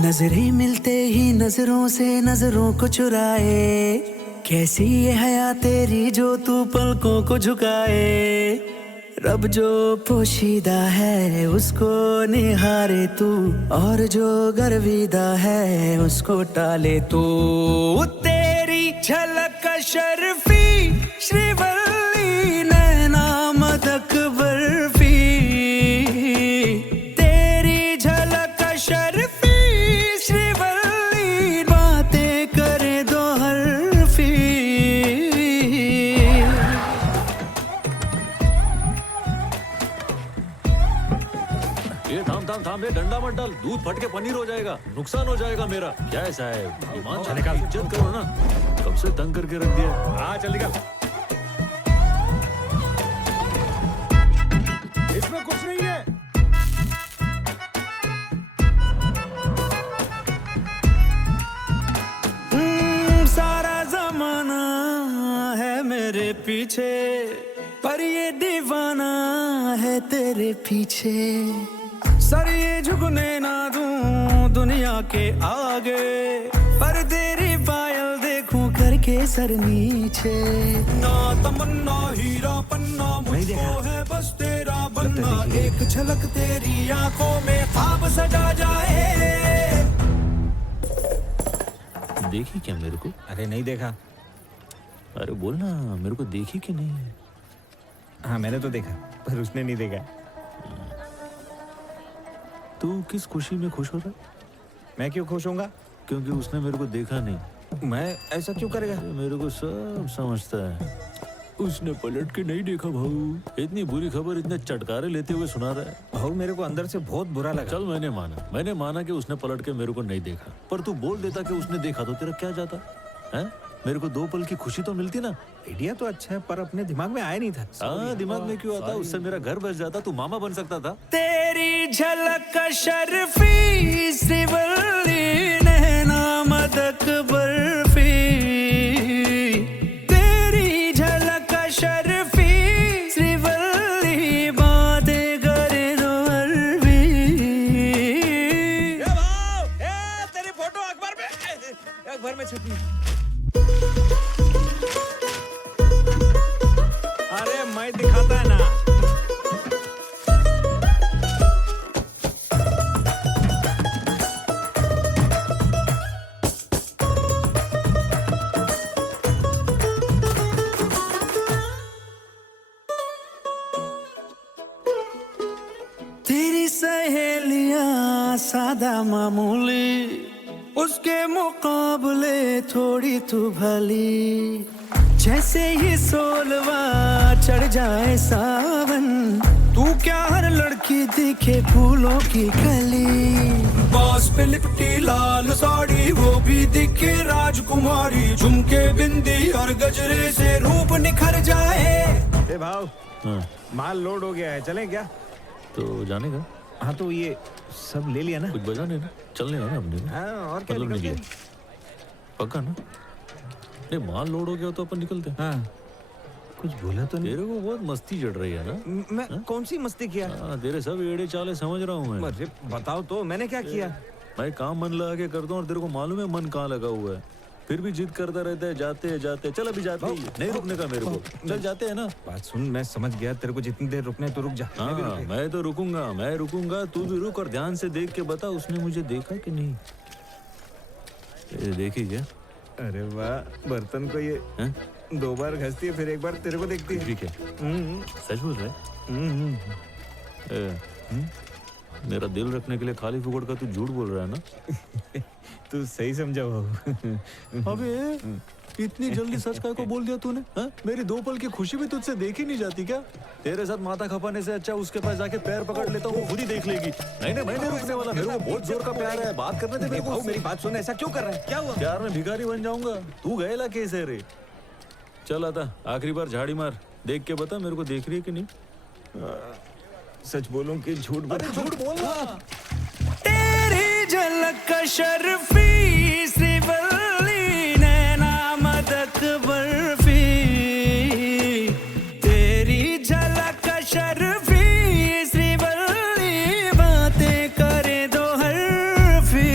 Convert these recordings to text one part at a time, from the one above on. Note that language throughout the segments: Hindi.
नजरें मिलते ही नजरों से नजरों को चुराए, कैसी ये हया तेरी जो तू पलकों को झुकाए। रब जो पोशीदा है उसको निहारे तू, और जो गर्विदा है उसको टाले तू। तेरी झलक शर्फी श्रीवल्ली नैना मदक बर्फी, तेरी झलक शर्फी श्रीवल्ली बातें करे दो हरफी। ये थाम थाम थाम, ये डंडा मत डाल, दूध फट के पनीर हो जाएगा, नुकसान हो जाएगा मेरा। क्या है साहब, ईमान से निकाल, इज्जत करो ना, कब से तंग करके रख दिया। हाँ चल निकल, इसमें कुछ नहीं है। सारा जमाना है मेरे पीछे, पर ये दीवाना है तेरे पीछे। सर ये झुकने ना दूं दुनिया के आगे, पर तेरी पायल देखूं करके सर नीचे। ना तमन्ना हीरा पन्ना मुझको है बस तेरा बनना, एक झलक तेरी आंखों में ख्वाब सजा जाए। देखी क्या मेरे को? अरे नहीं देखा। अरे बोल ना, मेरे को देखी कि नहीं? हाँ मैंने तो देखा, पर उसने नहीं देखा। तू किस खुशी में खुश हो रहा है? मैं क्यों खुश होऊंगा? क्योंकि उसने मेरे को देखा नहीं। मैं ऐसा क्यों करेगा? अरे मेरे को सब समझता है। उसने पलट के नहीं देखा भाऊ, इतनी बुरी खबर इतने चटकारे लेते हुए सुना रहा है। भाऊ मेरे को अंदर से बहुत बुरा लगा। चल मैंने माना कि उसने पलट के मेरे को नहीं देखा, पर तू बोल देता कि उसने देखा तो तेरा क्या जाता है? मेरे को 2 पल की खुशी तो मिलती ना। आइडिया तो अच्छा है, पर अपने दिमाग में आया नहीं था। हाँ दिमाग में क्यों आता? उससे मेरा घर बस जाता, तू मामा बन सकता था। तेरी झलक शर्फी श्रीवल्ली नैना मदक बर्फी, तेरी झलक शर्फी श्रीवल्ली बातें करे दो अरबी। तेरी फोटो अखबार में छपी। अरे मैं दिखाता है ना। तेरी सहेलियां सादा मामूली, उसके मुकाबले थोड़ी तू भली। जैसे ही सोलवा चढ़ जाए सावन, तू क्या हर लड़की दिखे फूलों की कली। बास पे लिपटी लाल साड़ी, वो भी दिखे राजकुमारी। झुमके बिंदी और गजरे से रूप निखर जाए। ए भाव, माल लोड हो गया है, चलें क्या? तो जाने का? हाँ तो ये सब ले लिया ना? कुछ बजा नहीं ना, चलने का ना हमने। हाँ और क्या? मतलब निकले पक्का ना? नहीं माल लोड हो गया तो अपन निकलते हैं। हाँ कुछ बोला तो नहीं? तेरे को बहुत मस्ती चढ़ रही है ना? मैं कौन सी मस्ती किया? हाँ तेरे सब एड़े चाले समझ रहा हूँ मैं। अरे बताओ तो, मैंने क्या किया? मैं काम मन लगा के करता हूँ और तेरे को मालूम है मन कहाँ लगा हुआ है, फिर भी जिद करता रहता है। जाते चल अभी जाते ही, नहीं रुकने का मेरे को। चल जाते हैं ना। बात सुन, मैं समझ गया, तेरे को जितनी देर रुकने तो रुक जा। हाँ मैं तो रुकूंगा, तू भी रुक और ध्यान से देख के बता उसने मुझे देखा कि नहीं। ये देखी क्या? अरे वाह, बर्तन को ये 2 बार घसती है, फिर 1 बार तेरे को देखती है। ठीक है, सच बोल रहा है? मेरा दिल रखने के लिए खाली फुकड़ का तू झूठ बोल रहा है ना? तू सही समझा बाबू। अबे इतनी जल्दी सच काय को बोल दिया तूने? मेरी 2 पल की खुशी भी तुझसे देखी नहीं जाती क्या? तेरे साथ माथा खपाने से अच्छा उसके पास जाके पैर पकड़ लेता हूँ, खुद ही देख लेगी। नहीं मैं नहीं रुकने वाला, मेरे को बहुत जोर का प्यार है। बात करने दे मेरे को। मेरी बात सुन, ऐसा क्यों कर रहा है? क्या हुआ? प्यार में भिखारी बन जाऊंगा? तू गएला केस है रे। चल आता आखिरी बार झाड़ी मार, देख के बता मेरे को देख रही है कि नहीं। सच बोलूं कि झूठ बोलना। तेरी झलक शर्फी श्रीवल्ली नैना मदक बर्फी, तेरी झलक शर्फी श्रीवल्ली बातें करे दो हरफी।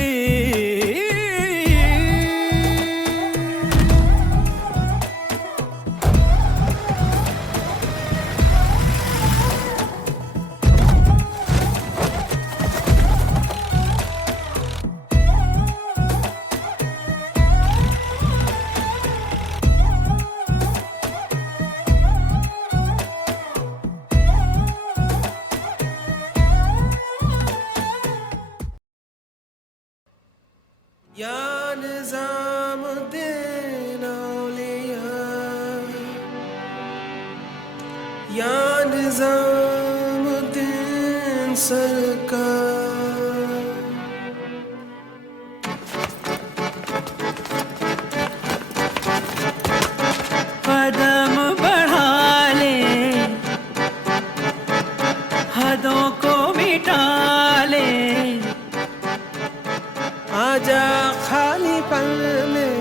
या निजामुद्दीन सरकार। कदम बढ़ा ले, हदों को मिटा ले, आजा खाली पल में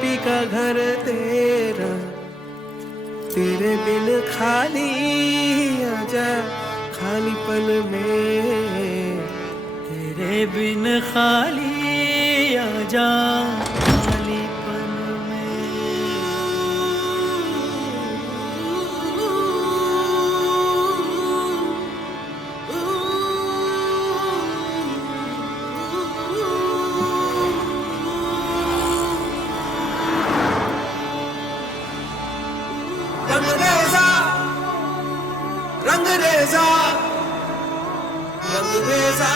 पी का घर तेरा, तेरे बिन खाली आजा खाली पल में, तेरे बिन खाली आजा खाली पल में। रंगरेजा रंगरेजा रंगरेजा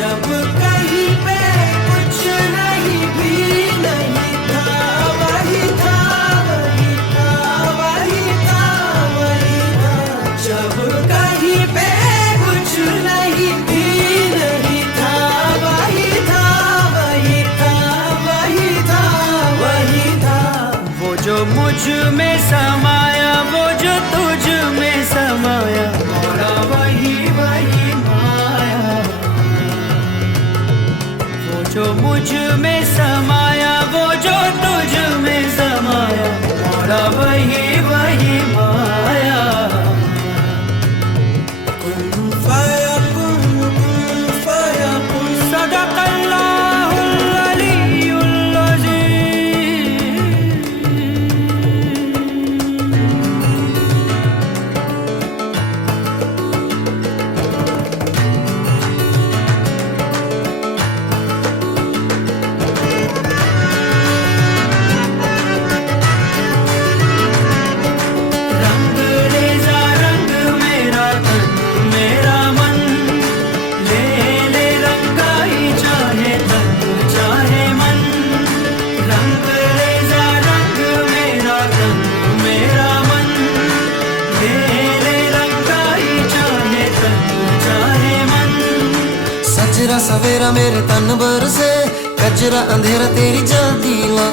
जब कहीं पे कुछ नहीं भी नहीं था, वही था वही था वही था वही था। जब कहीं पे कुछ नहीं भी नहीं था, वही था वही था वही था वही था। वो जो मुझ में समाया, वो जो तुझ में समाया, मोरा वही वही माया। वो जो मुझ में समाया, वो जो तुझ में समाया, मोरा वही वही माया। सदक़ल्लाहुल अलीयुल अज़ीम। रंग रेज़ा रंग मेरा तन मेरा मन, ले ले रंगाई चाहे तन चाहे मन। रंग रेज़ा रंग मेरा तन मेरा मन, ले ले रंगाई चाहे तन चाहे मन। सजरा सवेरा मेरे तन भर से, कजरा अंधेरा तेरी जल्दी ला।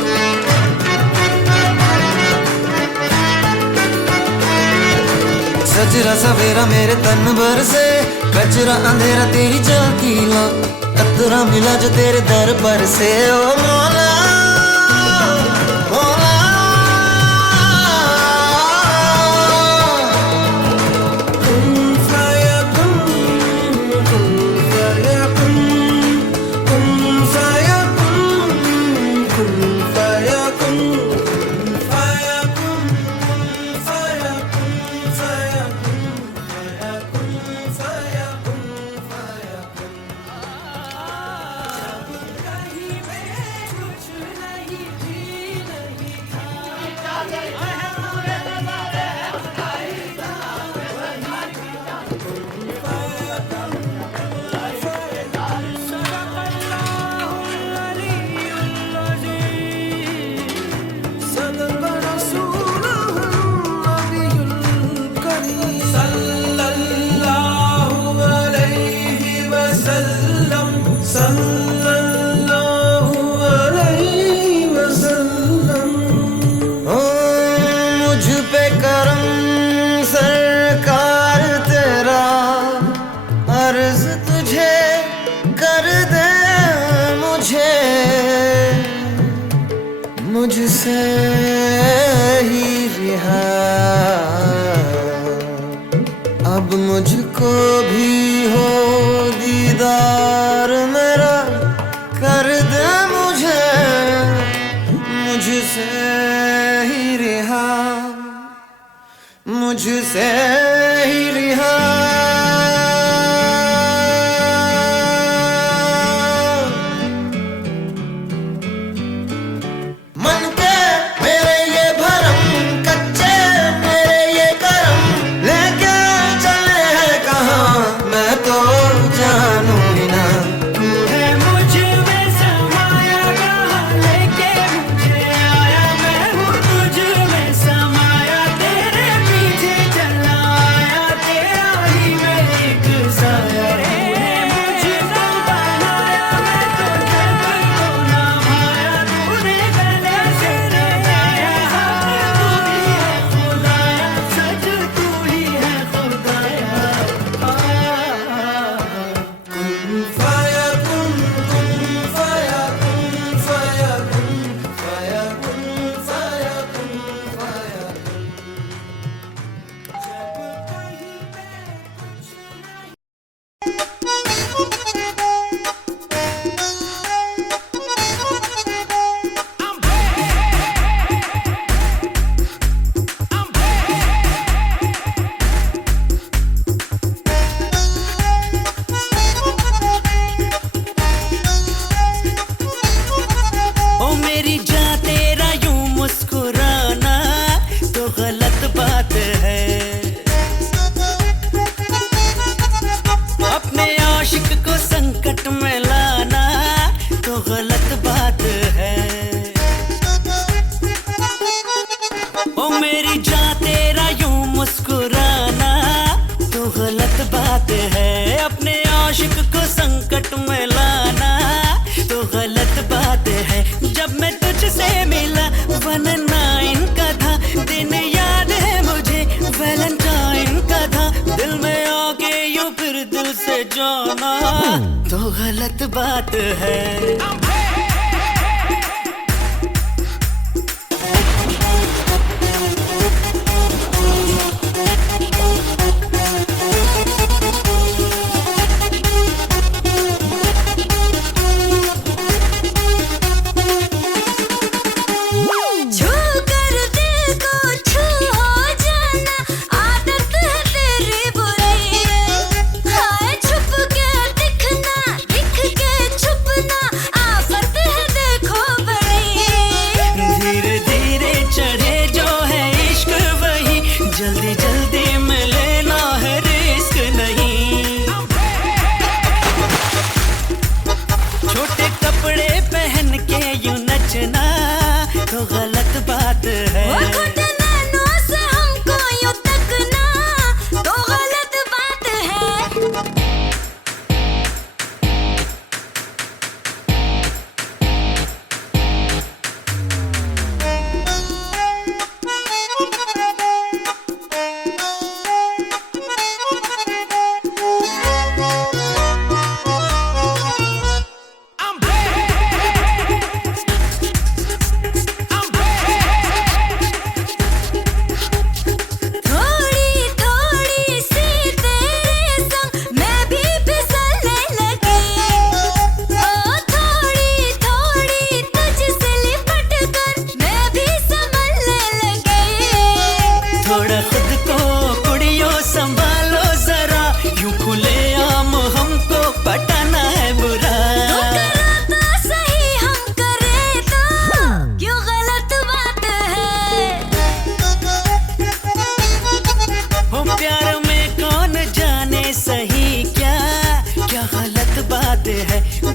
सजरा सवेरा मेरे तन भर से, कजरा अंधेरा तेरी जल्दी ला। कतरा मिला जो तेरे दर पर से, ओ मौला मौला। मुझसे ही रिहा, अब मुझको भी हो दीदार मेरा, कर दे मुझे मुझसे ही रिहा। मुझसे ही रिहा मन के मेरे ये भरम कच्चे मेरे ये करम लेके चले हैं कहाँ मैं तो जानू ही ना तो गलत बात है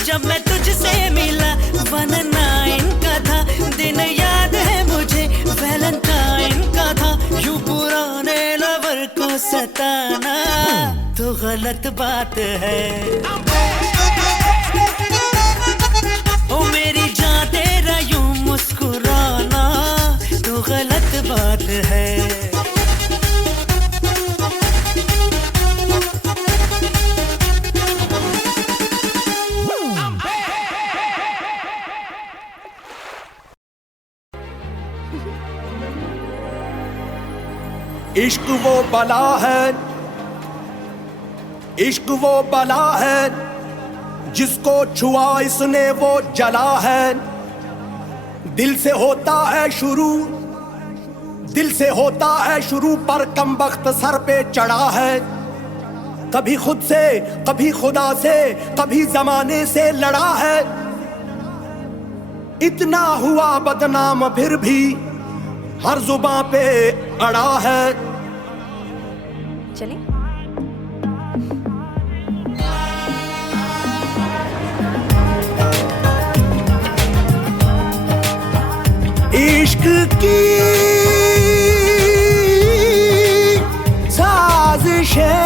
जब मैं तुझसे मिला 19 का था दिन याद है मुझे वैलेंटाइन का था यूं पुराने लवर को सताना तो गलत बात है ओ मेरी जान तेरा यूं मुस्कुराना तो गलत बात है इश्क वो बला है, इश्क वो बला है, जिसको छुआ इसने वो जला है। दिल से होता है शुरू, दिल से होता है शुरू पर कम वक्त सर पे चढ़ा है। कभी खुद से, कभी खुदा से, कभी जमाने से लड़ा है। इतना हुआ बदनाम फिर भी हर जुबां पे अड़ा है। चलिए। इश्क की साजिशें,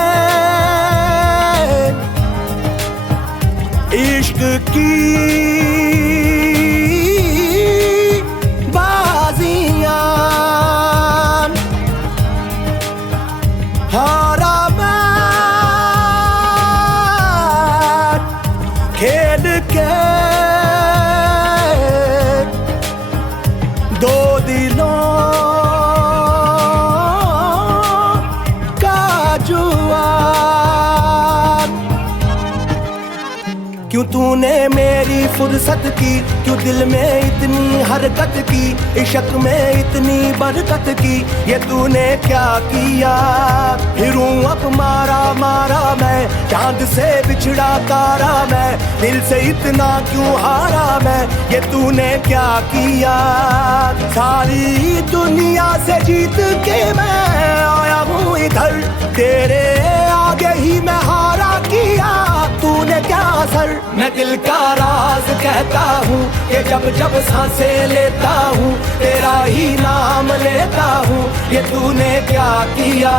इश्क की बाजियां, हारा मैं खेल के दो दिलों का जुआ। क्यों तूने मेरी फुर्सत की, क्यों दिल में इतनी हरकत की, इश्क में इतनी बरकत की, ये तूने क्या किया। फिरूं अब मारा मारा मैं, चांद से बिछड़ा तारा मैं, दिल से इतना क्यों हारा मैं, ये तूने क्या किया। सारी दुनिया से जीत के मैं आया हूँ इधर, तेरे आगे ही मैं हारा किया, तूने क्या असर। मैं दिल का राज कहता हूँ कि जब जब सांसें लेता हूँ तेरा ही नाम लेता हूँ, ये तूने क्या किया।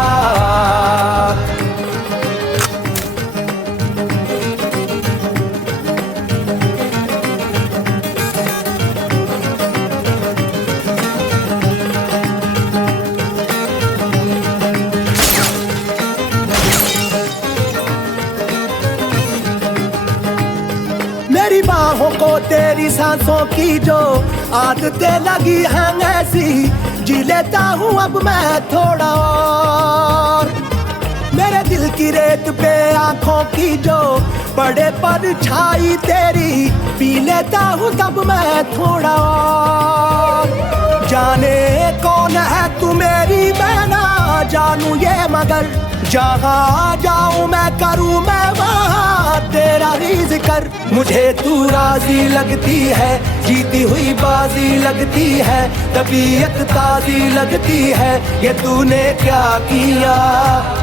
मेरी बाहों को तेरी सांसों की जो आदतें लगी हैं ऐसी, जी लेता हूँ अब मैं थोड़ा और। मेरे दिल की रेत पे आंखों की जो पड़े पर छाई तेरी, पी लेता हूँ तब मैं थोड़ा और। जाने कौन है तू मेरी, मैं ना जानू ये मगर, जहाँ जाऊँ मैं करूँ मैं वहाँ तेरा ही जिक्र। मुझे तू राजी लगती है, जीती हुई बाजी लगती है, तबीयत ताजी लगती है, ये तूने क्या किया।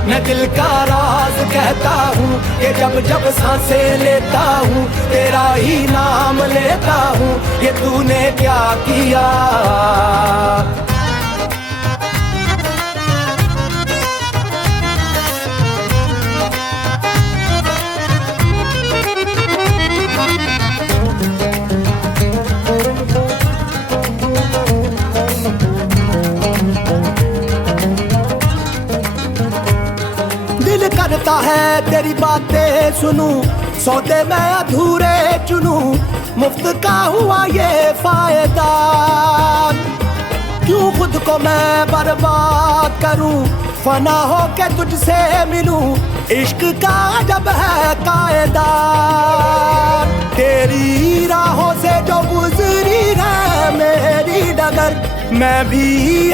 मैं दिल का राज कहता हूँ कि जब जब सांसें लेता हूँ तेरा ही नाम लेता हूँ, ये तूने क्या किया। दिल करता है तेरी बातें सुनूं, सौदे मैं अधूरे चुनूं, मुफ्त का हुआ ये फायदा। क्यों खुद को मैं बर्बाद करूं, फना हो के तुझसे मिलूं, इश्क का जब है कायदा। तेरी राहों से जो गुजरी है मेरी डगर, मैं भी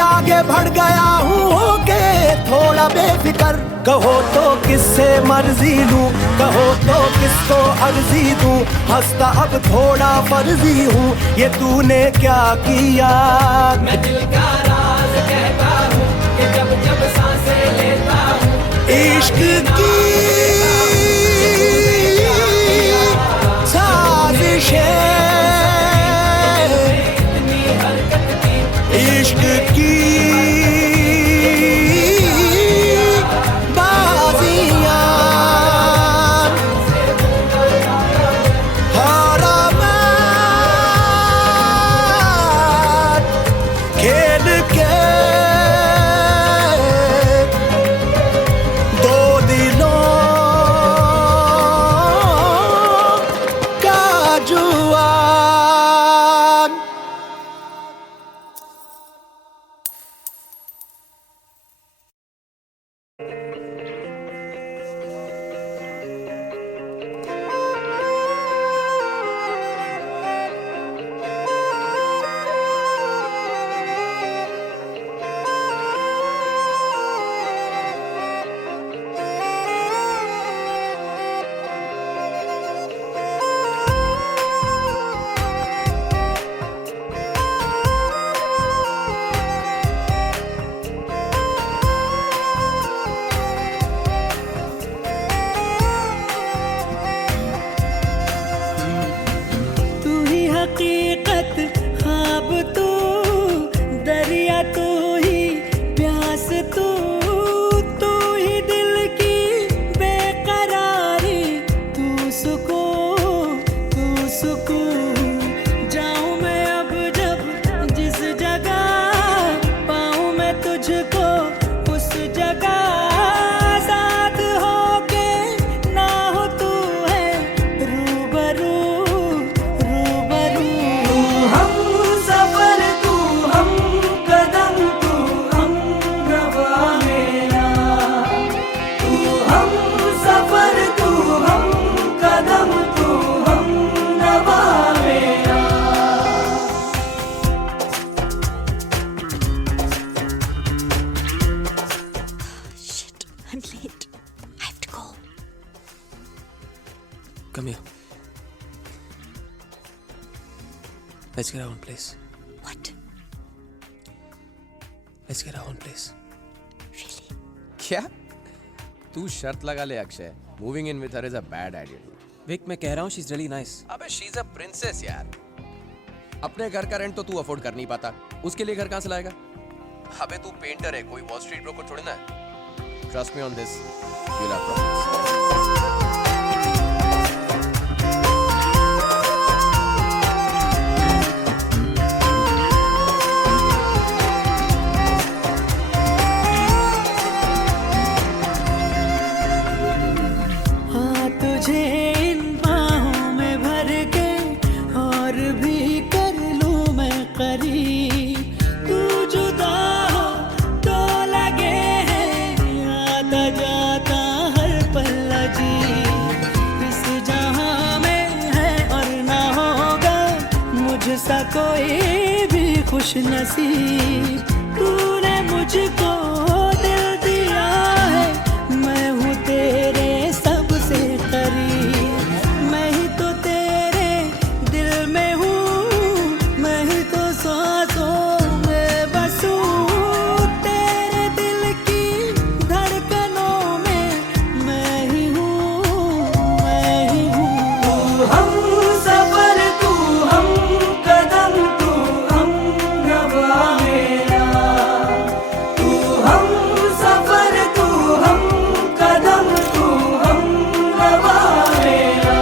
आगे बढ़ गया हूँ होके थोड़ा बेफिक्र। कहो तो किससे मर्जी लूं, कहो तो किसको अर्जी दूं, हंसता अब थोड़ा फर्जी हूँ, ये तूने क्या किया। मैं दिल का राज कहता हूँ कि जब जब सांसें लेता हूँ इश्क की साजिशें, इश्क की बाजियां, हारा मैं खेल के दो दिलों उस जगह साथ होके ना हो तू है रूबरू रूबरू। तू हम सफर तू हम कदम तू हम नवा मेरा। तू हम सफर तू हम कदम तू हम नवा मेरा। Shit, I'm late. I have to go. Come here. Let's get our own place. What? Let's get our own place. Really? क्या तू शर्त लगा ले Akshay, moving in with her is a bad idea. Vik, मैं कह रहा हूँ she's really nice. अबे शी इज अ प्रिंसेस यार। अपने घर का रेंट तो तू अफोर्ड कर नहीं पाता, उसके लिए घर कहाँ से लाएगा? अबे तू पेंटर है, कोई वॉल स्ट्रीट ब्रोकर थोड़ी ना है। Trust me on this, you will have problems. हाँ तुझे इन बाहों में भर के और भी कर लूं मैं करीब। तू जुदा हो तो लगे है आता जाता हर पल अजीब। इस जहां में है और ना होगा मुझसा कोई भी खुश नसीब। तूने मुझको दिल दिया है, मैं हूँ तेरे सबसे करीब। मैं ही तो तेरे दिल में हूँ, मैं ही तो सांसों में बसूं। तेरे दिल की धड़कनों में मैं ही हूँ, मैं ही हूँ। तू हम सफर तू हम कदम तू हम नवा मेरा। तू हम सफर तू हम कदम तू हम नवा मेरा।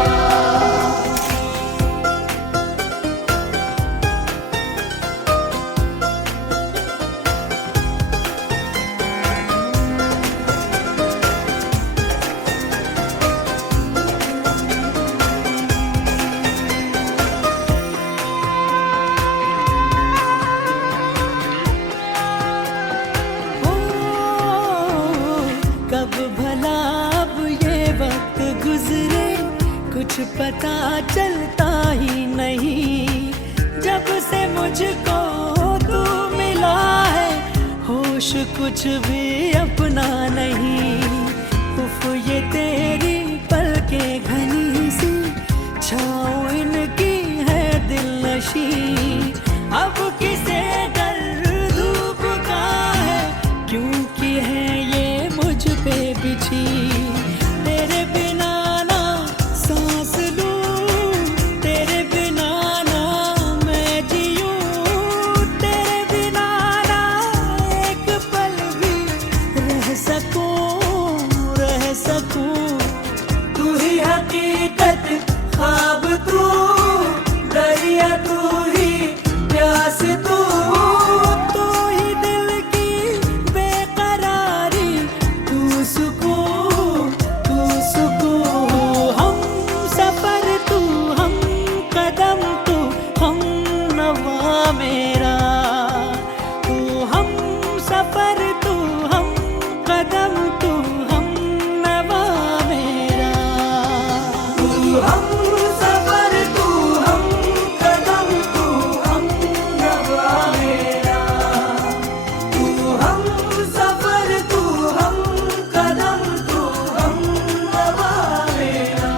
हो कब भला अब ये वक्त गुजरे कुछ पता चलता ही नहीं। जब से मुझको तू मिला है होश कुछ भी अपना नहीं। उफ ये तेरी पलकें घनी सी छाँव इनकी है दिल नशी। अब किसे डर धूप का है क्योंकि है ये मुझ पे बिछी। तेरे बिना ना सांस लूं, तेरे बिना ना मैं जीऊं। तेरे बिना ना एक पल भी रह सकूं, रह सकूं। तू ही हकीकत ख्वाब तू, दरिया तू ही प्यास तू। तू ही दिल की बेकरारी, तू सुकून, तू सुकून। हम सफर तू हम कदम तू हम नवा मेरा। तू हम सफर तू हम कदम तू हम नवा मेरा। तू हम सफर तू हम कदम तू हम नवा मेरा। तू हम सफर तू हम कदम तू हम नवा मेरा।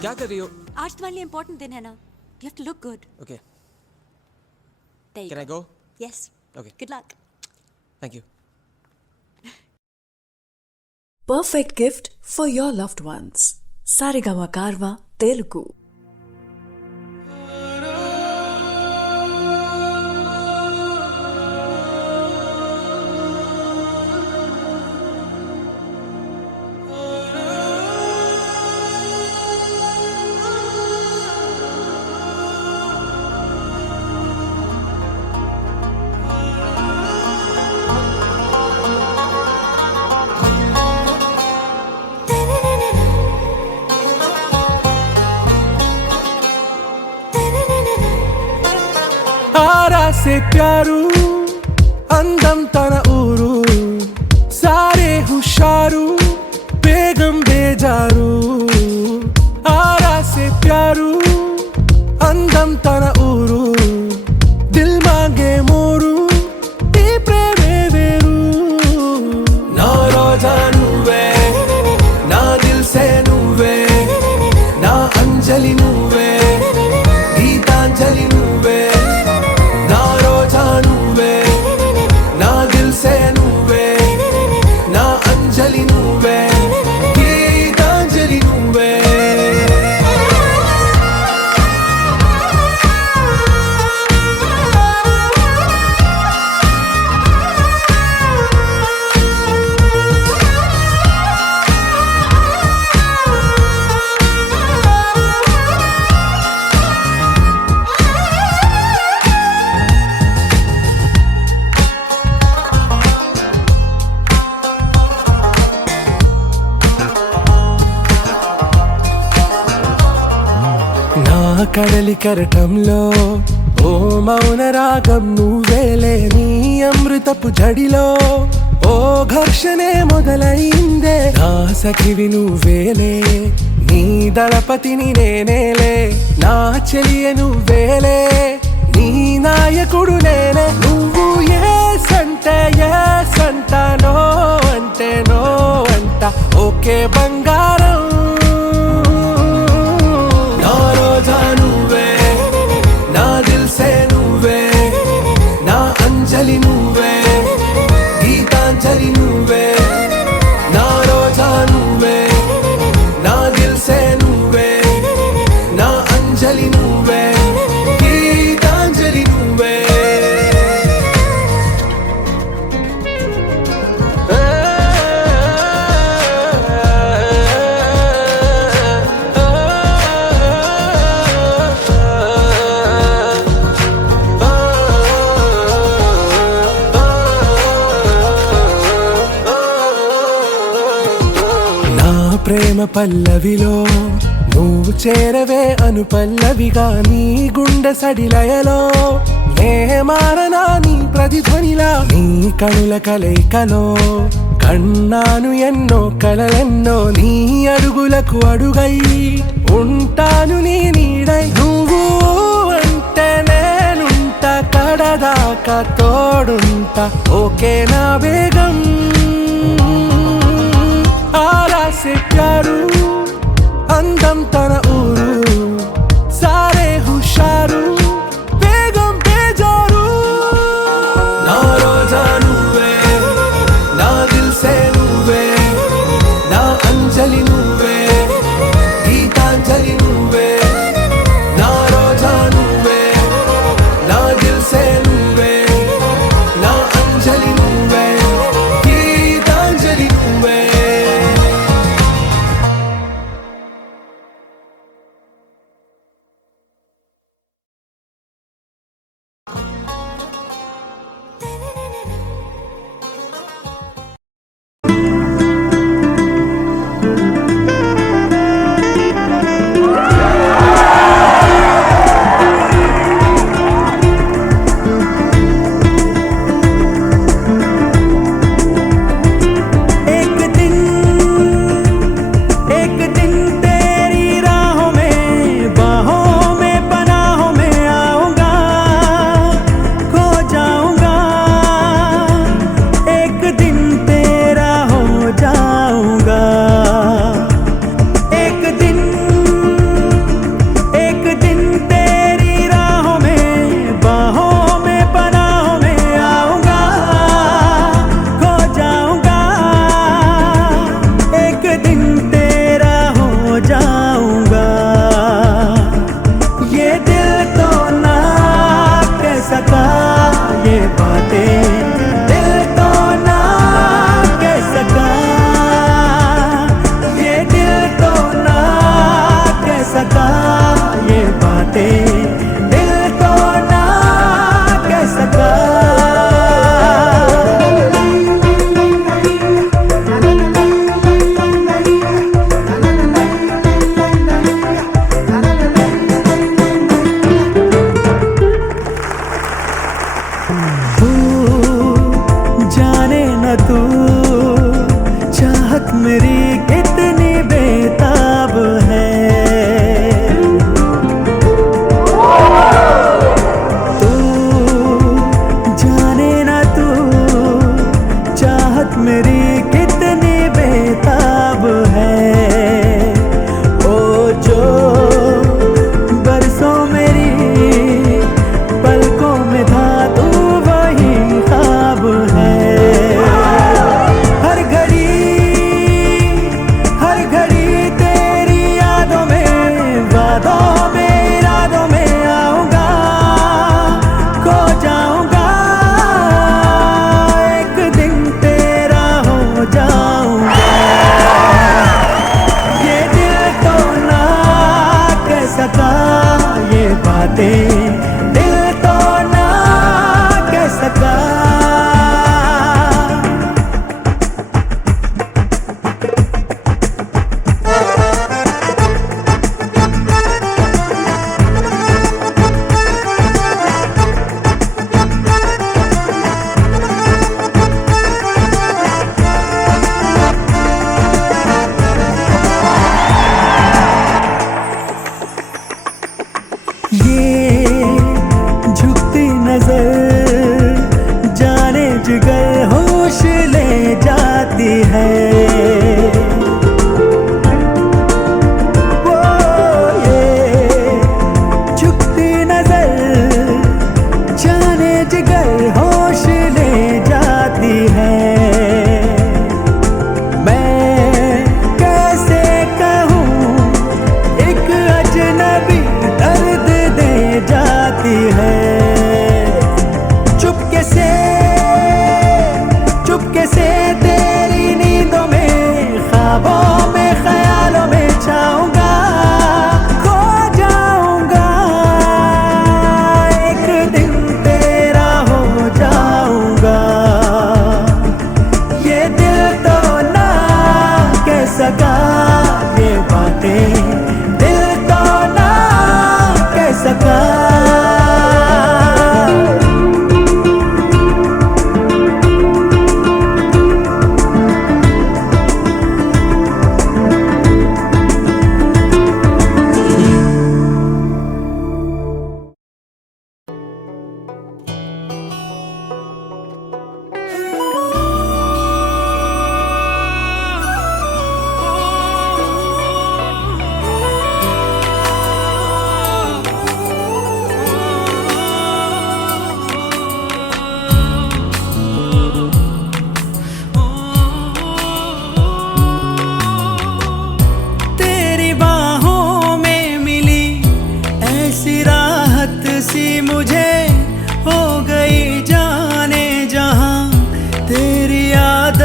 क्या कर रही हो? आज तुम्हारे लिए important दिन है ना? You have to look good. Okay. There you Can I go. go? Yes. Okay. Good luck. Thank you. Perfect gift for your loved ones. Sarigama Karva Telugu. ప్యారు అందం తన ఊరు సారే హుషారు బేగం బేజారు ఆరా సే ప్యారు అందం తన ఊరు దిల్ మాంగే మోరు ఈ ప్రేమే వేరు నా రోజా నువ్వే నా దిల్ సే నువ్వే నా అంజలి నువ్వే గీతాంజలి నువ్వే నా రోజా నువ్వే నా దిల్ సే నువ్వే నా అంజలి నువ్వే గీతాంజలి నువ్వే నా కడలి కరటంలో ఓ మౌన రాగం నువ్వేలే నీ అమృతపు జడిలో ఓ ఘర్షణే మొదలైందే నా సఖివి నువ్వేలే నీ దళపతిని నేనేలే నా చెలియ నువ్వేలే నీ నాయకుడు నేనే నువ్వు ఏ సంట నో అంటే నో అంట ఓకే బంగారం నా రోజా నువ్వే నా దిల్ సే నువ్వే నా అంజలి నువ్వే గీతాంజలి నువ్వే నా రోజా నువ్వే నా దిల్ సే నువ్వే నా అంజలి నువ్వే గీతాంజలి నువ్వే నా ప్రేమ పల్లవిలో నువ్వు చేరవే అను పల్లవిగా నీ గుండె సడిలయలో నే మారనా నీ ప్రతిధ్వనిలా నీ కనుల కలయికలో కన్నాను ఎన్నో కలలెన్నో నీ అడుగులకు అడుగై ఉంటాను నీ నీడై నువ్వు అంటే నేనుంట కడదాకా తోడుంటా ఓకే నా బేగం ఆరా సే ప్యారు అందం తన ఊరు సారే హుషారు బేగం బేజారు నా రోజా నువ్వే నా దిల్ సే నువ్వే నా అంజలి నువ్వే గీతాంజలి నువ్వే నా రోజా నువ్వే నా దిల్ సే నువ్వే నా అంజలి నువ్వే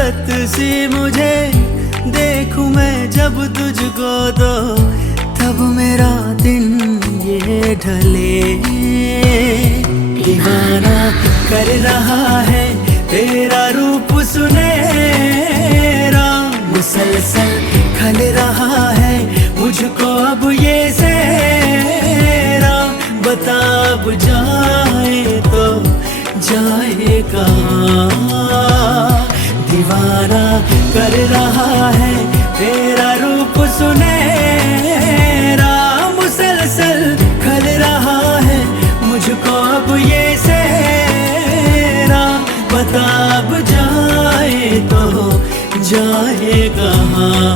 आदत सी मुझे, देखूं मैं जब तुझको तो तब मेरा दिन ये ढले। दीवाना कर रहा है तेरा रूप सुनहरा, मुसलसल खल रहा है मुझको अब ये सेरा। बता अब जाए तो जाए कहाँ, दीवाना कर रहा है तेरा रूप सुनहरा, मुसलसल खल रहा है मुझको अब ये सेरा। बता अब जाए तो जाए कहाँ।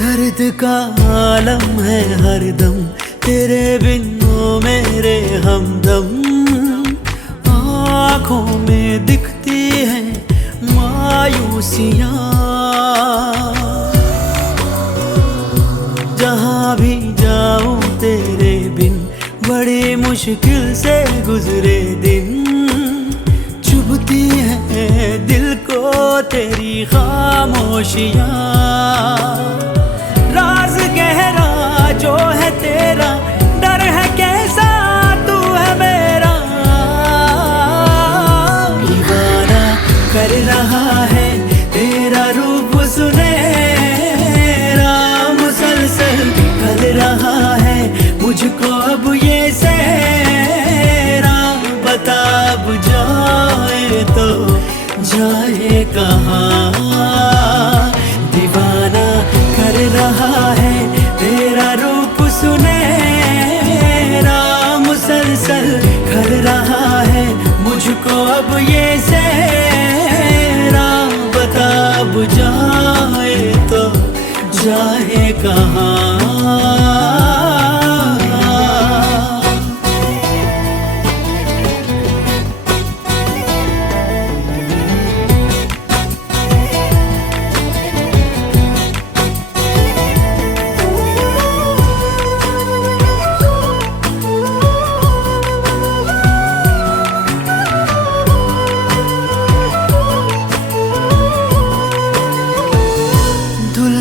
दर्द का आलम है हरदम तेरे बिन ओ मेरे हमदम। आँखों में दिखती है मायूसियाँ, जहाँ भी जाऊँ तेरे बिन बड़ी मुश्किल से गुजरे दिन। चुभती है दिल को तेरी खामोशियाँ, राज गहरा जो है तेरा, डर है कैसा तू है मेरा। दीवाना कर रहा है तेरा रूप सुनहरा, मुसलसल खल रहा है मुझको अब ये सेरा। बता अब जाए तो जाए कहाँ, दीवाना कर रहा है तेरा रूप सुनहरा, मुसलसल खल रहा है मुझको अब ये सेरा। बता अब जाए तो जाए कहाँ।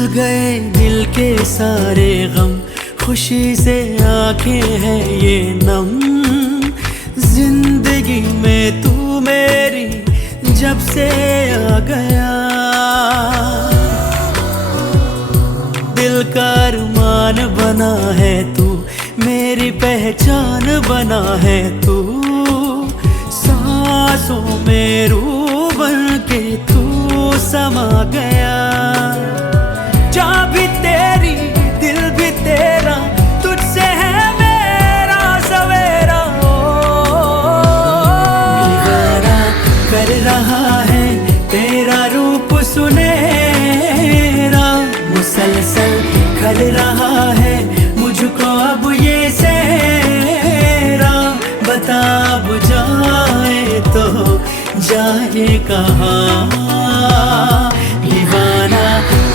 गए दिल के सारे गम, खुशी से आंखें हैं ये नम। जिंदगी में तू मेरी जब से आ गया, दिल का अरमान बना है तू, मेरी पहचान बना है तू। सांसों में रूह बन के तू समा गया, जा भी तेरी दिल भी तेरा, तुझसे है मेरा सवेरा। दीवाना कर रहा है तेरा रूप सुनहरा, मुसलसल खल रहा है मुझको अब ये सेरा। बता अब जाए तो जाए कहाँ, दीवाना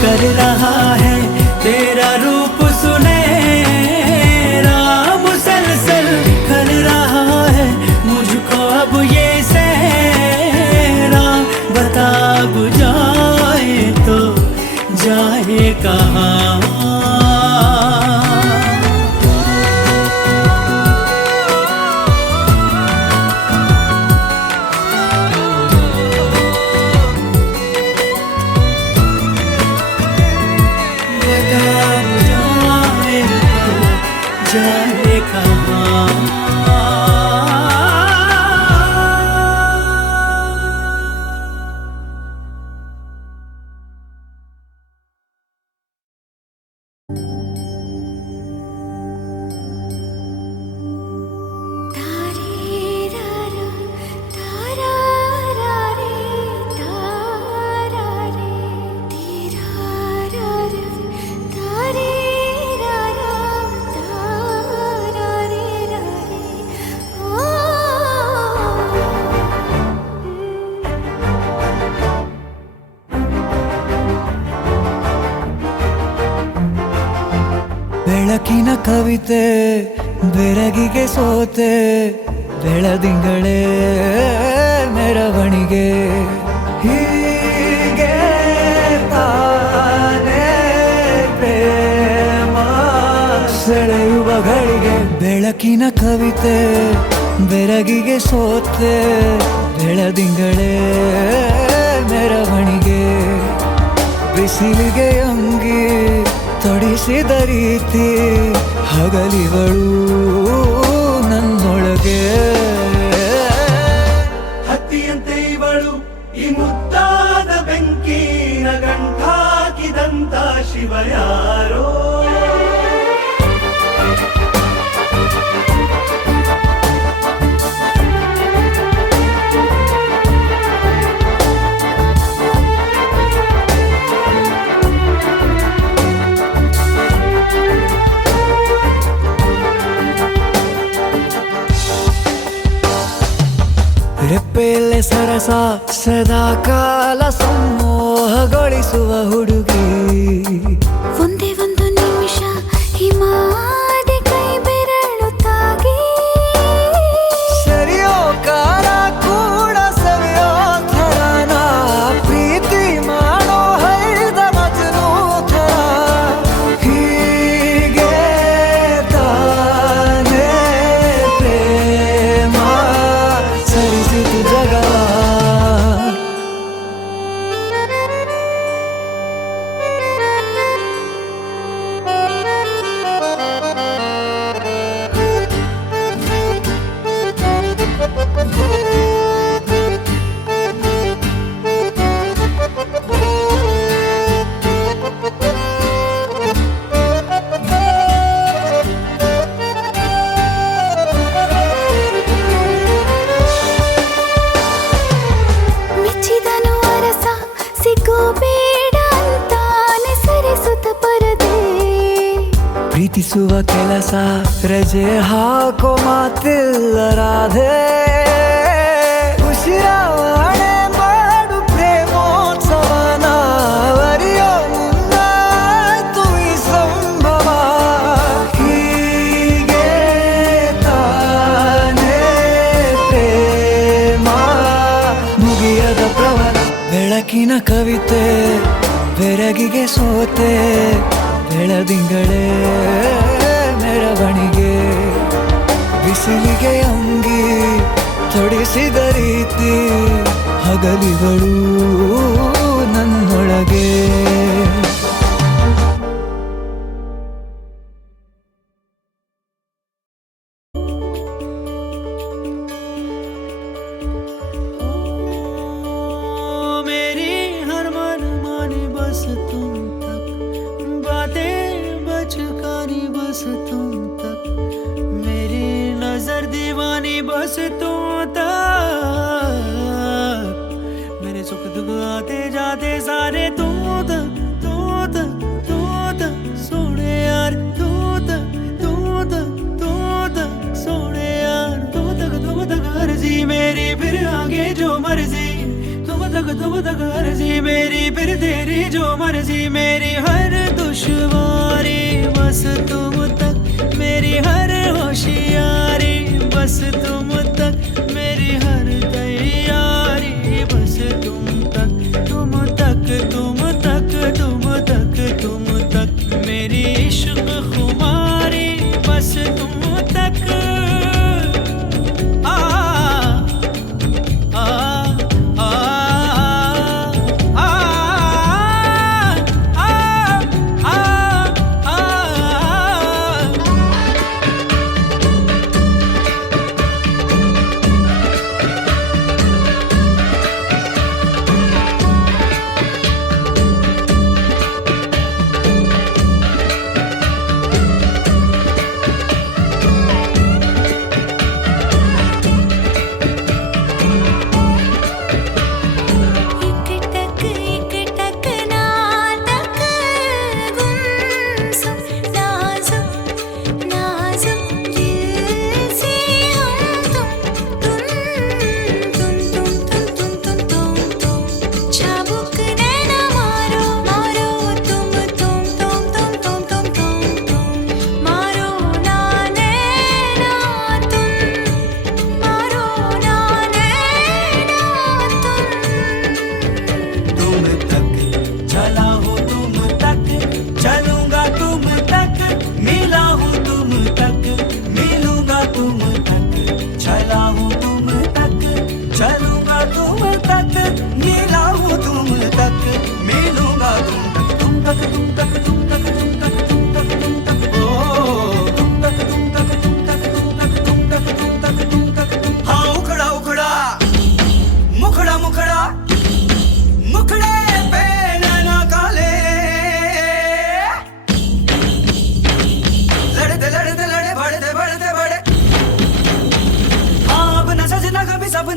कर रहा है तेरा रूप सुनहरा, मुसलसल खल रहा है मुझको अब ये सेरा। बता अब जाए तो जाए कहाँ। ಬೆಳಕಿನ ಕವಿತೆ ಬೆರಗಿಗೆ ಸೋತೆ ಬೆಳದಿಂಗಳೇ ಮೆರವಣಿಗೆ ಹೀಗೆ ತಾನೇ ಪ್ರೇಮ ಸೆಳೆಯುವ ಗಳಿಗೆ ಬೆಳಕಿನ ಕವಿತೆ ಬೆರಗಿಗೆ ಸೋತೆ ಬೆಳದಿಂಗಳೇ ಮೆರವಣಿಗೆ ಬಿಸಿಲಿಗೆ ಅಂಗಿ ತೊಡಿಸಿದ ರೀತಿ ಹಗಲಿಗಳು ನನ್ನೊಳಗೆ ಹತ್ತಿಯಂತೆ ಇವಳು ಈ ಮುದ್ದಾದ ಬೆಂಕಿನ ಗಂಟಾಕಿದಂತ ಶಿವ ಯಾರೋ ರೆಪ್ಪೆಯಲ್ಲೇ ಸರಸ ಸದಾ ಕಾಲ ಸಂಮೋಹಗೊಳಿಸುವ ಹುಡುಗಿ ಒಂದೇ ಒಂದು ನಿಮಿಷ ಹಿಮಾದಿ ಕೈ ಬೆರಳು ತಾಗಿ ಸರಿಯೋ ಕಾಲ ಕೂಡ ಸವಿಯೋ ಥರನ ಪ್ರೀತಿ ಮಾಡೋ ಹೈದ ಮಜನೂ ಥರ ಹೀಗೆ ತಾನೇ ಪ್ರೇಮ ಸರಿಸಿತು ಜಗವ ಮೆಚ್ಚಿದನು ಅರಸ ಸಿಗೋ ಬೇಡ ಅಂತಾನೆ ಸರಿಸುತ್ತ ಪರದೆ ಪ್ರೀತಿಸುವ ಕೆಲಸ ರಜೆ ಹಾಕೋ ಮಾತಿಲ್ಲ ರಾಧೆ ಉಸಿರಾವಣೆ ಮಾಡು ಪ್ರೇಮೋತ್ಸವನ ವರಿಯೋ ಮುಂದಾಯ್ತು ಈ ಸಂಭವ ಹೀಗೆ ತಾನೇ ಪ್ರೇಮ ಮುಗಿಯದ ಪ್ರವರ ಬೆಳಕಿನ ಕವಿತೆ ಬೆರಗಿಗೆ ಸೋತೆ ಬೆಳದಿಂಗಳೇ ಮೆರವಣಿಗೆ ಬಿಸಿಲಿಗೆ ಅಂಗಿ ತೊಡಿಸಿದ ರೀತಿ ಹಗಲಿಗಳು ನನ್ನೊಳಗೆ मेरी हर मन मानी बस तुम तक बातें बचकानी बस तुम तक मेरी नजर दीवानी बस तुम तक मेरे सुख दुख आते जाते सारे तुम तक सोने यार तू तक सोने यार तुम तक अर्जी मेरी फिर आगे जो मर्जी तुम तक अर्जी मेरी फिर तेरी जो मर्जी मेरी हर दुश्वारी बस तुम तक मेरी हर होशियारी बस तुम तक मेरी हर तैयारी बस तुम तक तुम तक तुम तक तुम तक तुम तक मेरी इश्क खुमारी बस तुम तक आ आ आ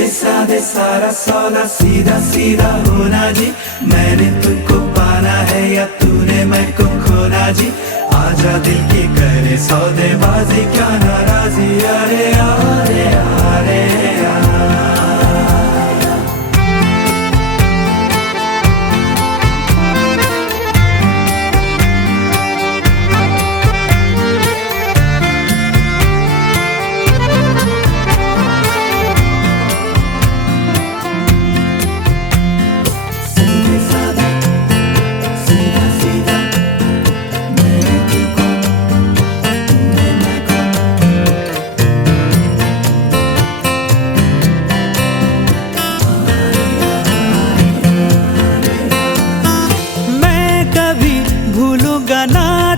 सीधे साधे सारा सौदा सीधा सीधा होना जी मैंने तुमको पाना है या तूने मैं को खोना जी आजा दिल की करे सौदेबाजी क्या नाराजी अरे अरे अरे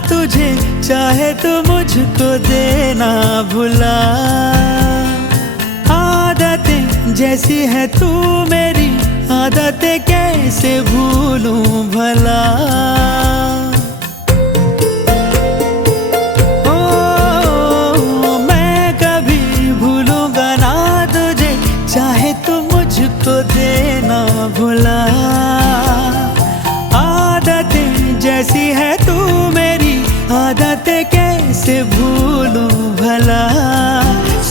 तुझे चाहे तो मुझको देना भुला आदतें जैसी है तू मेरी आदतें कैसे भूलूं भला ओ मैं कभी भूलूंगा ना तुझे चाहे तो मुझको देना भुला आदतें जैसी है तू मेरी आदतें कैसे भूलूं भला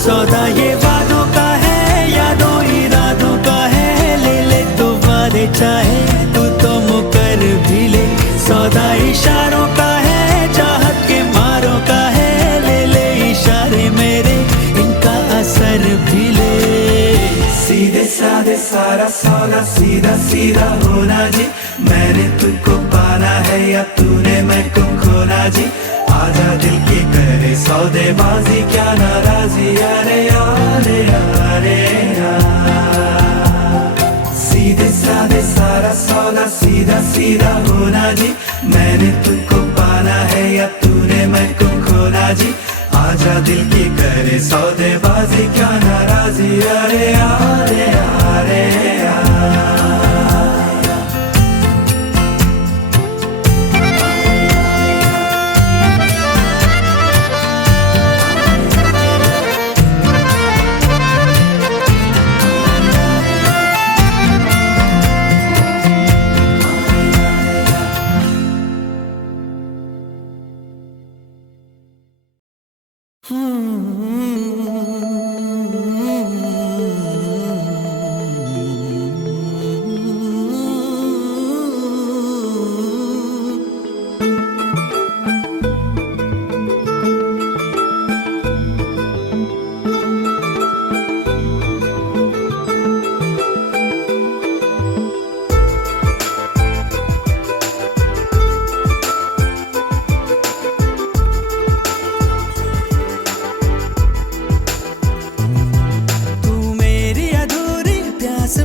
सौदा ये वादों का है यादों इरादों का है ले ले तो वादे चाहे तू तो मुकर भी ले सौदा इशारों का है चाहत के मारों का है ले ले इशारे मेरे इनका असर भी ले सीधे साधे सारा सौदा सीधा सीधा होना जी मैंने तुझको पाना है या तूने मैं को खोना जी आजा दिल की करे सौदेबाजी क्या नाराजी अरे अरे अरे सीधे साधे सारा सौदा सीधा सीधा होना जी मैंने तुझको पाना है या तूने मैं को खोना जी आजा दिल की करे सौदेबाजी क्या नाराजी अरे अरे अरे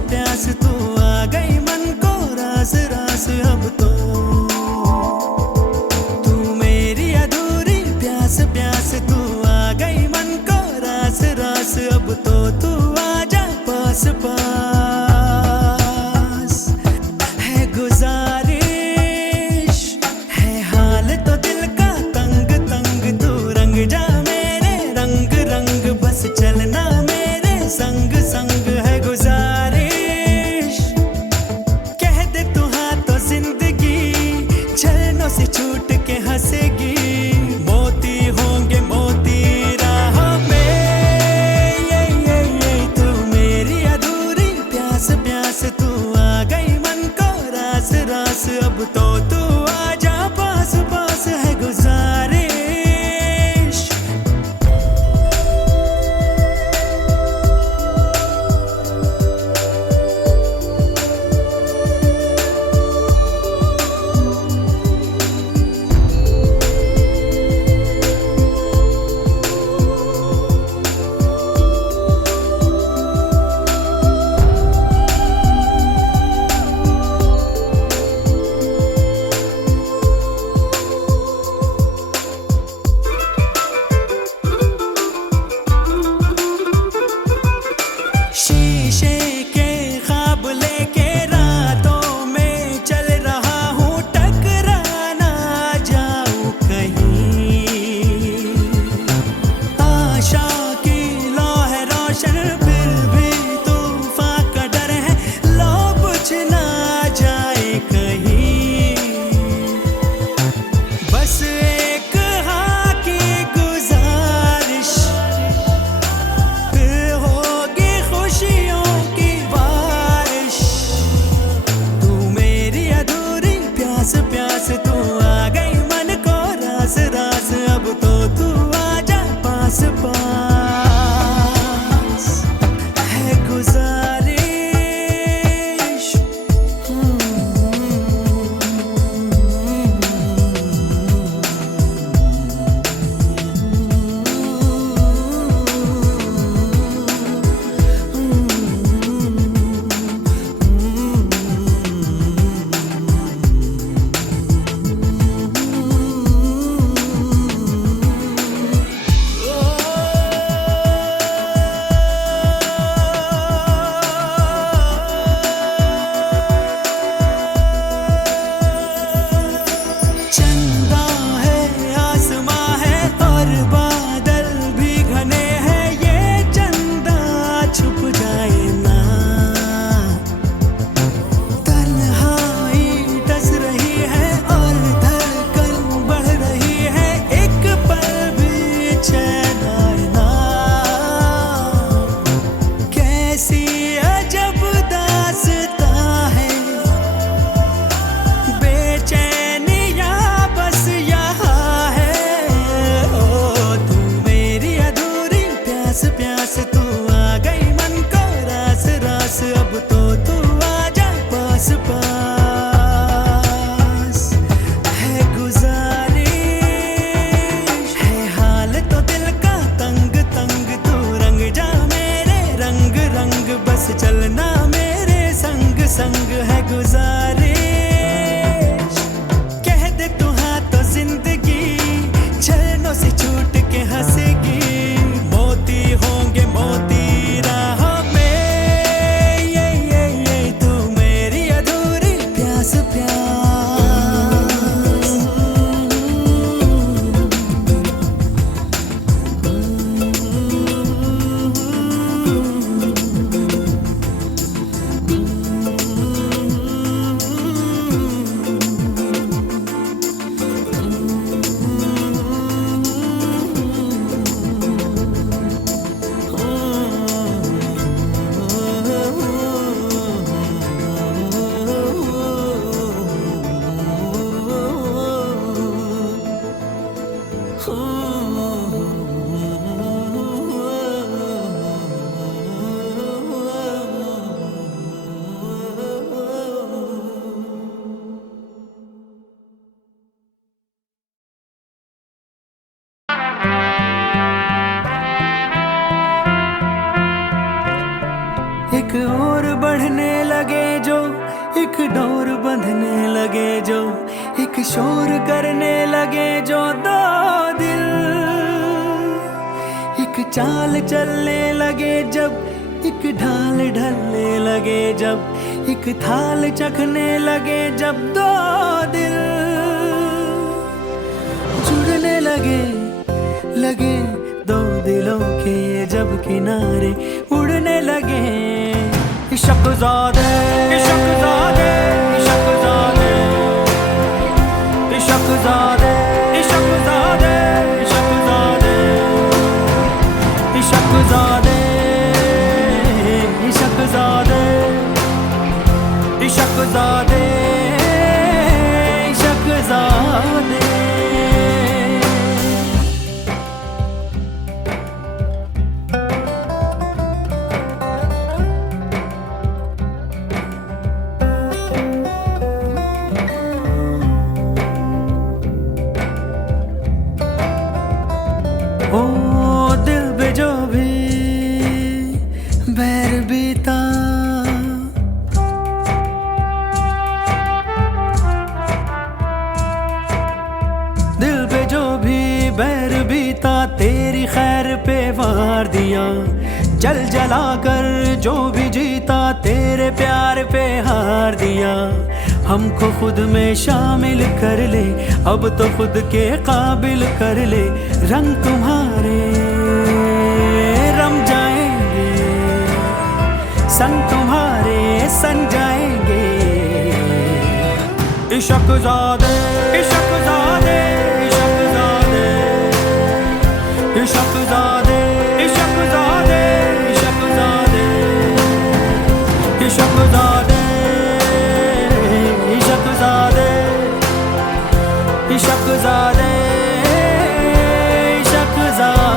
प्यास तू आ गई मन को रास रास अब तो तू मेरी अधूरी प्यास प्यास तू आ गई मन को रास रास अब तो तू आजा पास पास है गुजारिश है हाल तो दिल का तंग तंग तू रंग जा मेरे रंग रंग बस चलना मेरे संग संग है गुजारिश कह दे तू हाँ तो जिंदगी छलनों से छूट के हंसेगी मोती होंगे मोती राहों में ये तू मेरी अधूरी प्यास प्यास तू आ गई मन को रास रास अब तो तू आजा पास पास है गुजारिश शीशे के ख्वाब लेके रातों में चल रहा हूँ टकरा ना जाऊँ कहीं आशा की लौ है रोशन फिर भी तू और बढ़ने लगे जो, एक डोर बंधने लगे जो, एक शोर करने लगे जो दो दिल, एक चाल चलने लगे जब, एक ढाल ढलने लगे जब, एक थाल चखने लगे जब दो दिल जुड़ने लगे, लगे दो दिलों के जब किनारे उड़ने लगे। इश्क़-ज़ादे, इश्क़-ज़ादे, इश्क़-ज़ादे, इश्क़-ज़ादे, इश्क़-ज़ादे, इश्क़-ज़ादे, इश्क़-ज़ादे, इश्क़-ज़ादे, इश्क़-ज़ादे, इश्क़-ज़ादे। ओ दिल पे जो भी बैर बीता, दिल पे जो भी बैर बीता, तेरी खैर पे वार दिया। जल जला कर जो भी जीता, तेरे प्यार पे हार दिया। हमको खुद में शामिल कर ले, अब तो खुद के काबिल कर ले। रंग तुम्हारे रम जाएंगे, संग तुम्हारे सन जाएंगे। इश्क़-ज़ादे, इश्क़-ज़ादे, इश्क़-ज़ादे, इश्क़-ज़ादे, इश्क़-ज़ादे, इश्क़-ज़ादे, इश्क़-ज़ादे, इश्क़-ज़ादे, इश्क़-ज़ादे, इश्क़-ज़ादे।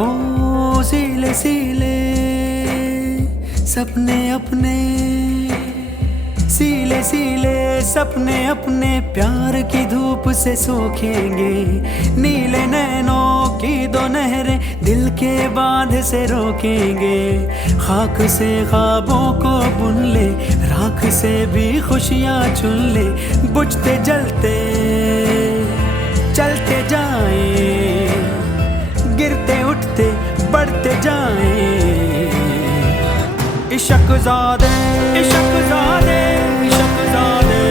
ओ सीले सीले सपने अपने, सीले सीले सपने अपने प्यार की धूप से सूखेंगे। नीले नैनों की दो नहरें दिल के बांध से रोकेंगे। खाक से ख्वाबों को बुन ले, राख से भी खुशियाँ चुन ले। बुझते जलते चलते जाएं, गिरते उठते बढ़ते जाएं। इश्क़-ज़ादे, इश्क़-ज़ादे, इश्क़-ज़ादे,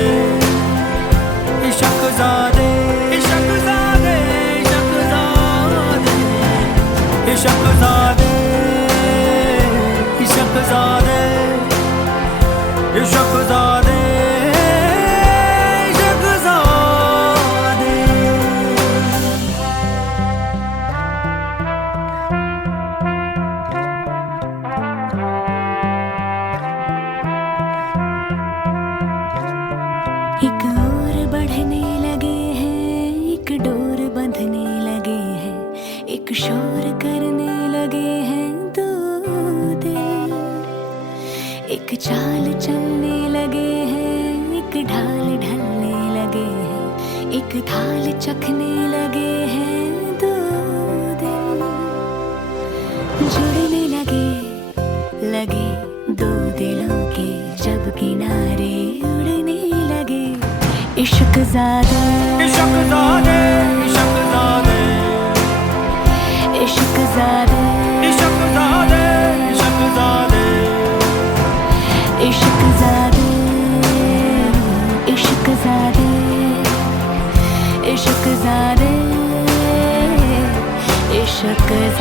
इश्क़-ज़ादे, इश्क़-ज़ादे, इश्क़-ज़ादे, इश्क़-ज़ादे, इश्क़-ज़ादे, इश्क़-ज़ादे। एक और बढ़ने लगे हैं, एक डोर बंधने लगे हैं, एक शोर करने लगे हैं दो दिल। एक चाल चलने लगे हैं, एक ढाल ढलने लगे हैं, एक थाल चखने लगे हैं दो दिल। जुड़ने लगे, लगे दो दिलों के जब किनारे उड़ने लगे। इश्क़-ज़ादे, इश्क़-ज़ादे, इश्क़-ज़ादे, इश्क़-ज़ादे, इश्क़-ज़ादे, इश्क़-ज़ादे, इश्क़-ज़ादे, इश्क़-ज़ादे, इश्क़-ज़ादे, इश्क़-ज़ादे।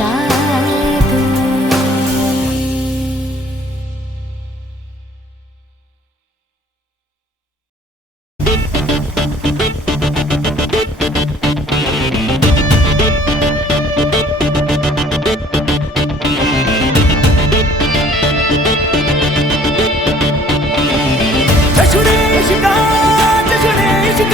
जश्न-ए-इश्क़, जश्न-ए-इश्क़,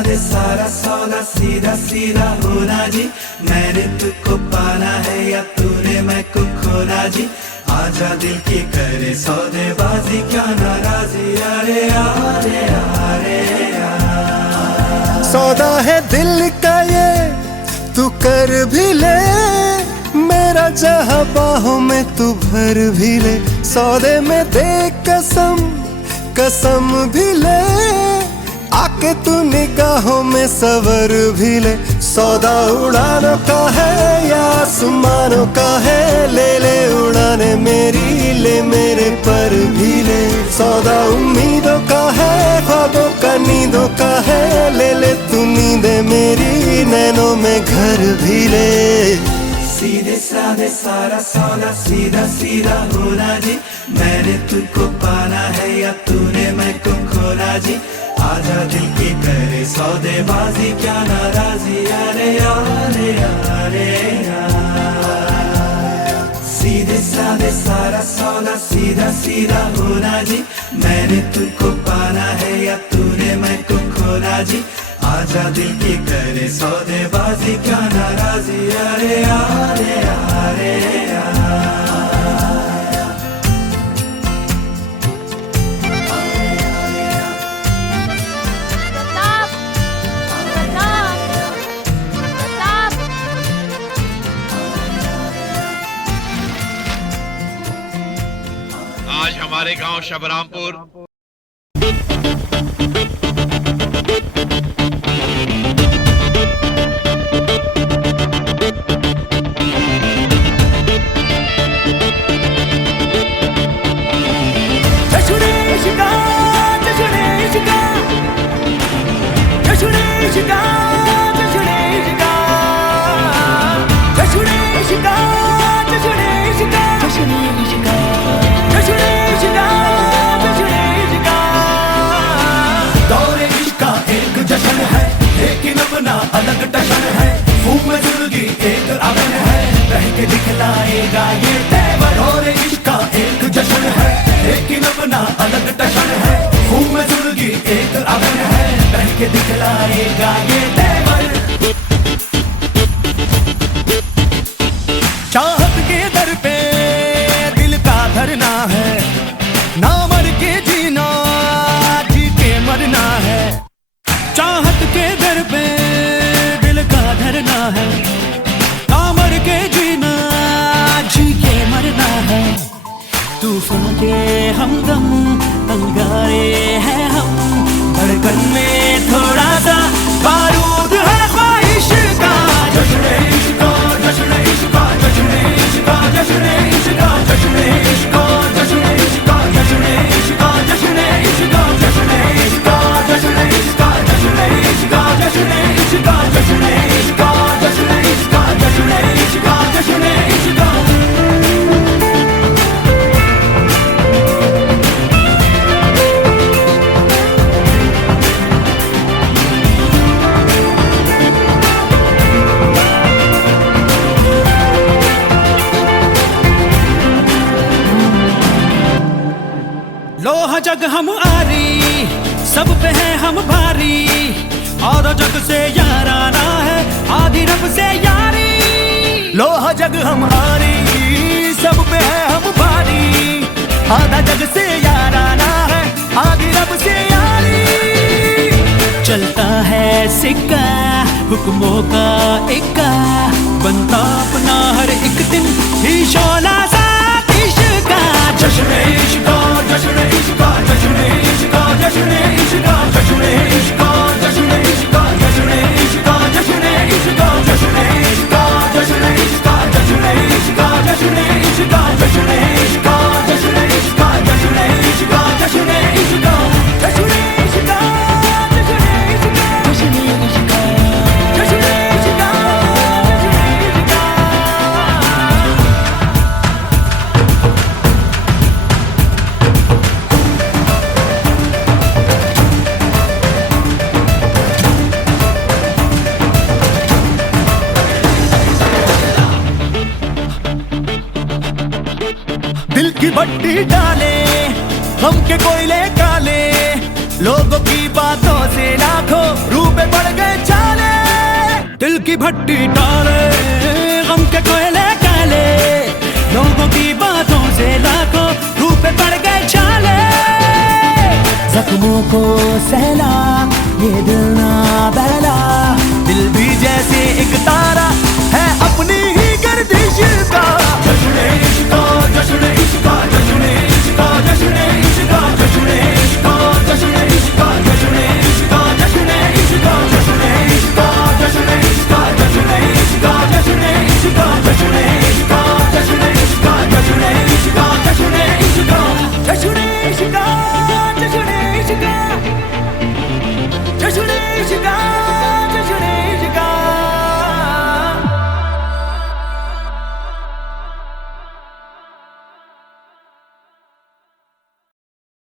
सादे सारा सौदा सीधा सीधा होना जी मैंने तुझको पाना है या तूने मैं को खोना जी आजा दिल की करे सौदेबाजी क्या नाराजी अरे अरे अरे सौदा है दिल का ये तू कर भी ले मेरा जहां बाहों में तू भर भी ले सौदे में दे कसम कसम भी ले आके तू निगाहों में सवर भी ले सौदा उड़ानों का है या आसमानों का है ले उड़ाने मेरी ले मेरे पर भी ले सौदा उम्मीदों का है ख्वाबों का नींदों का है ले तू नींदे मेरी नैनों में घर भी ले सीधे साधे सारा सौदा सीधा सीधा होना जी मैंने तुझको पाना है या तूने मैं को खोना जी आजा दिल की करे सौदेबाजी क्या नाराजी अरे अरे अरे सीधे साधे सारा सौदा सीधा सीधा होना जी मैंने तुझको पाना है या तूने मैं को खोना जी आजा दिल की करे सौदेबाजी क्या नाराजी अरे अरे अरे आज हमारे गांव शबरामपुर अलग टशन है मुंह में जिंदगी एक अगन है कह के दिखलाएगा ये तेवर और इसका एक जश्न है लेकिन अपना अलग टशन है मुंह में जिंदगी एक अगन है कह के दिखलाएगा ये तेवर चाहत के दर पे दिल का धरना है ना मर के जीना जी के मरना है चाहत के दर पे धरना है ना मर के जीना जी के मरना है तूफान के हमदम अंगारे हैं हम धड़कन में थोड़ा सा बारूद है ख्वाहिश का जश्न इश्क जश्न इश्क जश्न इश्क जश्न इश्क जश्न इश्क जश्न इश्क जश्न इश्क जश्न इश्क जश्न इश्क जश्न इश्क जश्न इश्क जश्न इश्क जश्न लोहा जग हम आरी सब पे हैं हम भारी और जग से याराना है आधी रब से यारी लोहा जग हम आरी सब पे हैं हम भारी आधा जग से याराना है आधी रब से यारी चलता है सिक्का हुक्मों का इक्का बनता अपना हर एक दिन ही शोला सा इश्क जश्न इश्क जश्न इश्क जश्न इश्क जश्न इश्क जश्न इश्क जश्न इश्क जश्न इश्क जश्न इश्क जश्न इश्क जश्न इश्क जश्न इश्क जश्न इश्क जश्न इश्क जश्न इश्क जश्न इश्क जश्न इश्क जश्न इश्क की भट्टी डाले हम के कोयले काले लोगों की बातों से लाखों रूपे पड़ गए चाले, दिल की भट्टी टाले, गम के कोयले काले, लोगों की बातों से लाखों रूपे पड़ गए चाले। जख्मों को सहला ये दिल ना बहला, दिल भी जैसे एक